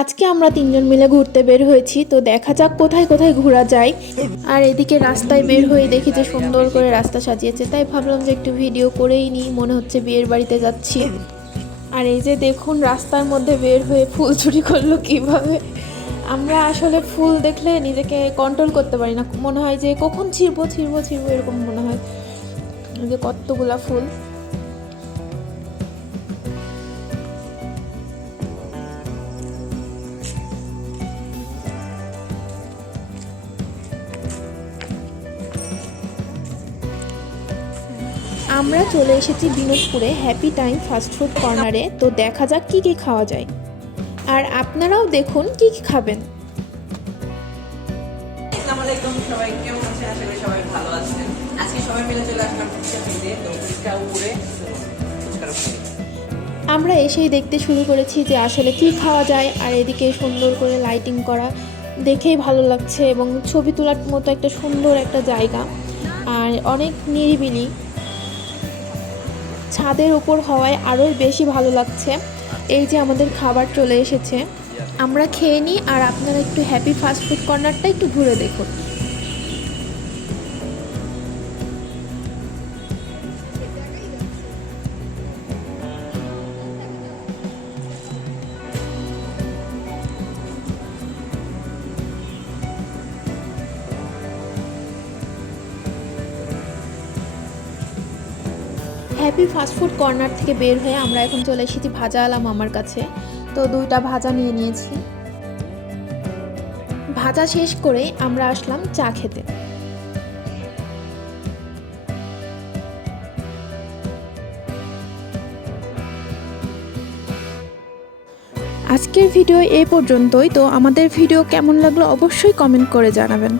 আজকে আমরা তিনজন মিলে ঘুরতে বের হয়েছি, তো দেখা যাক কোথায় কোথায় ঘোরা যায়। আর এদিকে রাস্তায় বের হয়ে দেখি যে সুন্দর করে রাস্তা সাজিয়েছে, তাই ভাবলাম যে একটু ভিডিও করেই নিই, মনে হচ্ছে বিয়ের বাড়িতে যাচ্ছি। আর এই যে দেখুন রাস্তার মধ্যে বের হয়ে ফুল চুরি করলো কিভাবে। আমরা আসলে ফুল দেখলে নিজেকে কন্ট্রোল করতে পারি না, মনে হয় যে কখন ছিঁড়বো ছিঁড়বো ছিঁড়বো এরকম মনে হয়। এই যে কতগুলা ফুল। আমরা চলে এসেছি দিনাজপুরে হ্যাপি টাইম ফাস্টফুড কর্নারে। তো দেখা যাক কি কি খাওয়া যায়, আর আপনারাও দেখুন কি কি খাবেন। আসসালামু আলাইকুম, সবাই কেমন আছেন? আশা করি সবাই ভালো আছেন। আজকে সবাই মিলে চলে আসলাম ফুচকা খেতে। তো ফুচকা উপরে ফুচকার উপরে আমরা এসেই দেখতে শুরু করেছি যে আসলে কি খাওয়া যায়, আর এদিকে সুন্দর করে লাইটিং করা, দেখেই ভালো লাগছে এবং ছবি তোলার মতো একটা সুন্দর একটা জায়গা, আর অনেক নিরিবিলি, ছাদের উপর হওয়ায় আরোই বেশি ভালো লাগছে। এই যে আমাদের খাবার চলে এসেছে, আমরা খেয়ে নিই, আর আপনারা একটু হ্যাপি ফাস্টফুড কর্নারটা একটু ঘুরে দেখুন। হ্যাপি ফাস্টফুড কর্নার থেকে বের হয়ে আমরা এখন চলে এসেছি ভাজাওয়ালা মামার কাছে। তো দুইটা ভাজা নিয়ে নিয়েছি। ভাজা শেষ করে আমরা আসলাম চা খেতে। আজকের ভিডিও এই পর্যন্তই। তো আমাদের ভিডিও কেমন লাগলো অবশ্যই কমেন্ট করে জানাবেন।